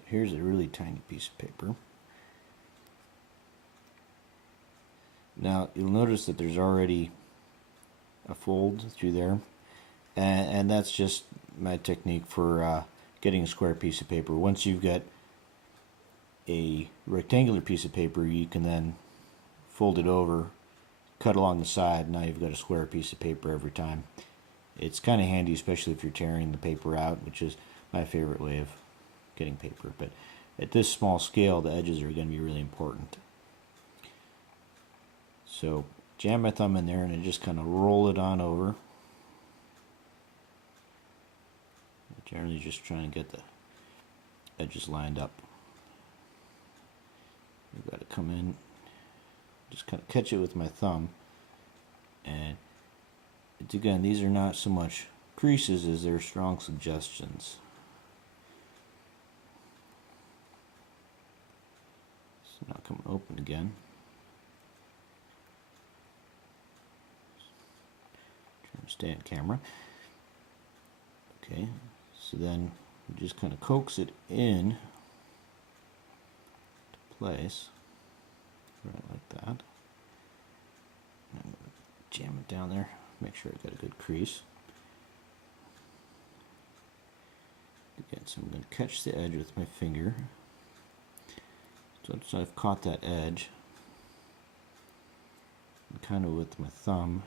So here's a really tiny piece of paper. Now you'll notice that there's already a fold through there, and that's just my technique for getting a square piece of paper. Once you've got a rectangular piece of paper, you can then fold it over, cut along the side. Now you've got a square piece of paper every time. It's kind of handy, especially if you're tearing the paper out, which is my favorite way of getting paper. But at this small scale, the edges are going to be really important. So jam my thumb in there and I just kind of roll it on over. Generally just trying to get the edges lined up. I've got to come in, just kind of catch it with my thumb, and again, these are not so much creases as they're strong suggestions. It's not coming open again. Trying to stay on camera. Okay, so then you just kind of coax it in to place, right like that. And I'm going to jam it down there, make sure I've got a good crease. Again, so I'm going to catch the edge with my finger. So once I've caught that edge, and kind of with my thumb,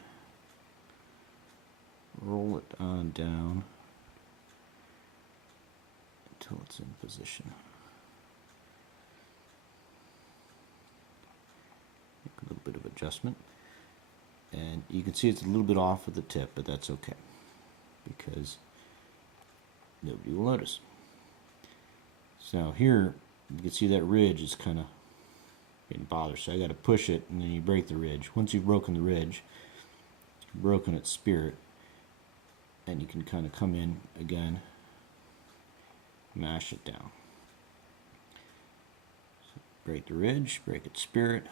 roll it on down until it's in position. Make a little bit of adjustment. And you can see it's a little bit off at the tip, but that's okay, because nobody will notice. So now here, you can see that ridge is kind of getting bothered, so I got to push it, and then you break the ridge. Once you've broken the ridge, you've broken its spirit, and you can kind of come in again, mash it down. So break the ridge, break its spirit.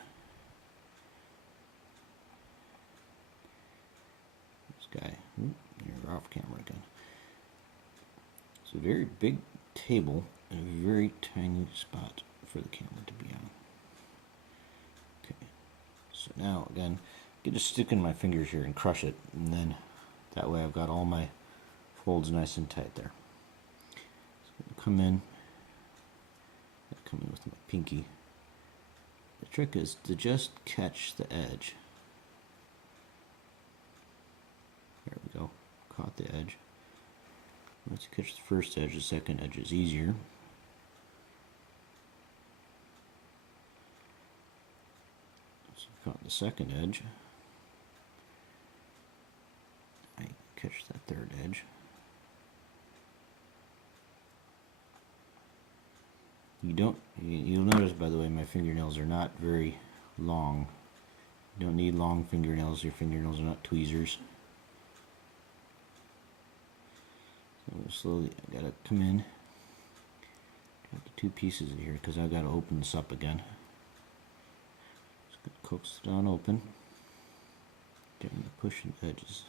This guy, you're off camera again. It's a very big table and a very tiny spot for the camera to be on. Okay, so now again, I can just stick in my fingers here and crush it, and then that way I've got all my folds nice and tight there. So I'm come in with my pinky. The trick is to just catch the edge. There we go, caught the edge. Once you catch the first edge, the second edge is easier. So you've caught the second edge. I catch that third edge. You'll notice, by the way, my fingernails are not very long. You don't need long fingernails. Your fingernails are not tweezers. So slowly, I gotta come in. Got the two pieces in here because I gotta open this up again. Just gonna coax it on open. Getting the pushing edges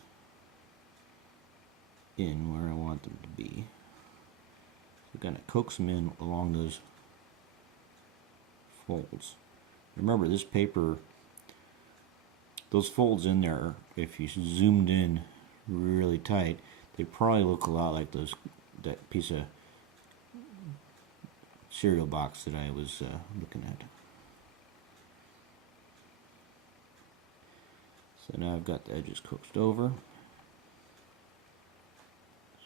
in where I want them to be. So I'm gonna coax them in along those folds. Remember, this paper, those folds in there, if you zoomed in really tight, they probably look a lot like that piece of cereal box that I was looking at. So now I've got the edges coaxed over.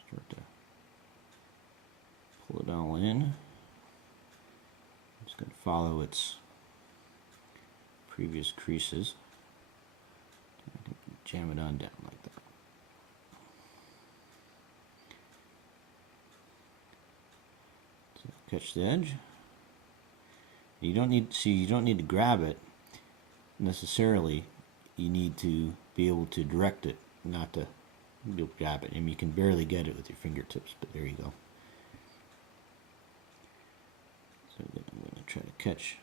Start to pull it all in. I'm just going to follow its previous creases. I can jam it on down like that. So catch the edge. You don't need to grab it necessarily. You need to be able to direct it, not to be able to grab it. I mean, you can barely get it with your fingertips, but there you go. So I'm going to try to catch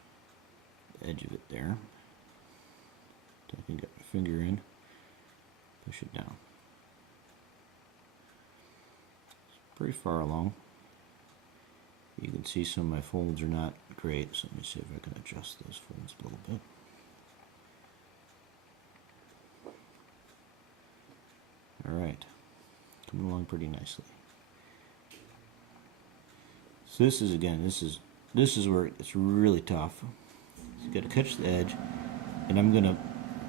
the edge of it there. So I can get my finger in, push it down. It's pretty far along. You can see some of my folds are not great, so let me see if I can adjust those folds a little bit. Alright, coming along pretty nicely. So this is, again, this is where it's really tough. You got to catch the edge, and I'm going to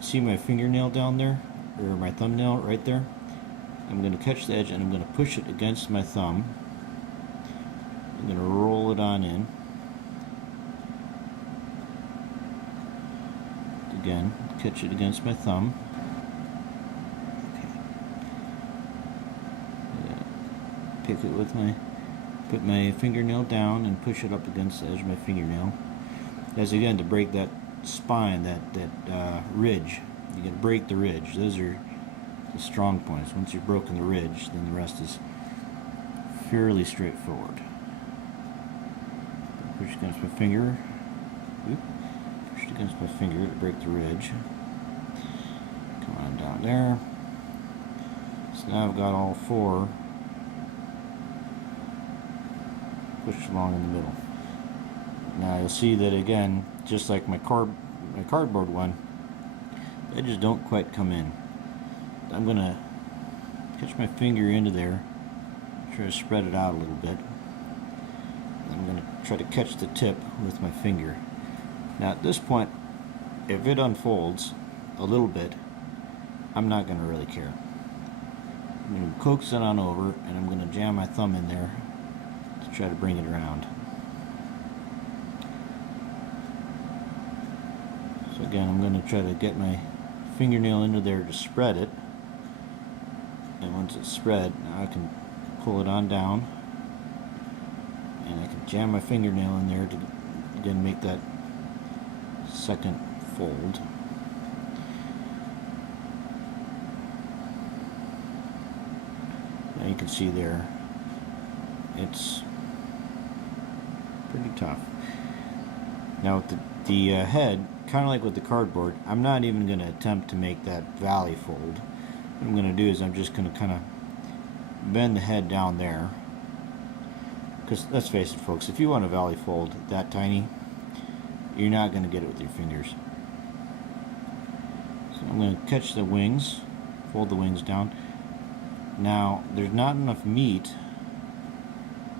see my fingernail down there, or my thumbnail right there. I'm going to catch the edge and I'm going to push it against my thumb. I'm going to roll it on in. Again, catch it against my thumb. Okay. Pick it with put my fingernail down and push it up against the edge of my fingernail. That's again to break that spine, that ridge. You got to break the ridge. Those are the strong points. Once you've broken the ridge, then the rest is fairly straightforward. Push against my finger. Push against my finger to break the ridge. Come on down there. So now I've got all four pushed along in the middle. Now you'll see that again, just like my cardboard one, the edges don't quite come in. I'm going to catch my finger into there, try to spread it out a little bit. I'm going to try to catch the tip with my finger. Now at this point, if it unfolds a little bit, I'm not going to really care. I'm going to coax it on over, and I'm going to jam my thumb in there to try to bring it around. So again, I'm going to try to get my fingernail into there to spread it. And once it's spread, now I can pull it on down. And I can jam my fingernail in there to again make that second fold. Now you can see there, it's pretty tough. Now with the head, kind of like with the cardboard, I'm not even going to attempt to make that valley fold. What I'm going to do is I'm just going to kind of bend the head down there. Because let's face it, folks, if you want a valley fold that tiny, you're not going to get it with your fingers. So I'm going to catch the wings, fold the wings down. Now, there's not enough meat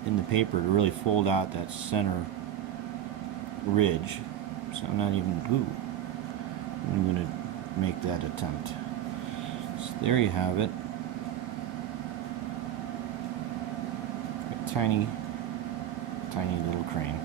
in the paper to really fold out that center ridge. So I'm not even, I'm going to make that attempt. So there you have it. A tiny little crane.